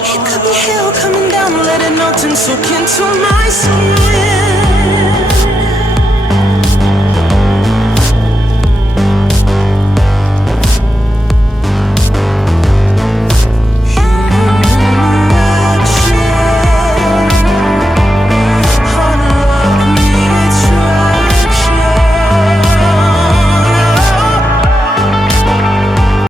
It could be hell coming down, let it melt and soak into my skin.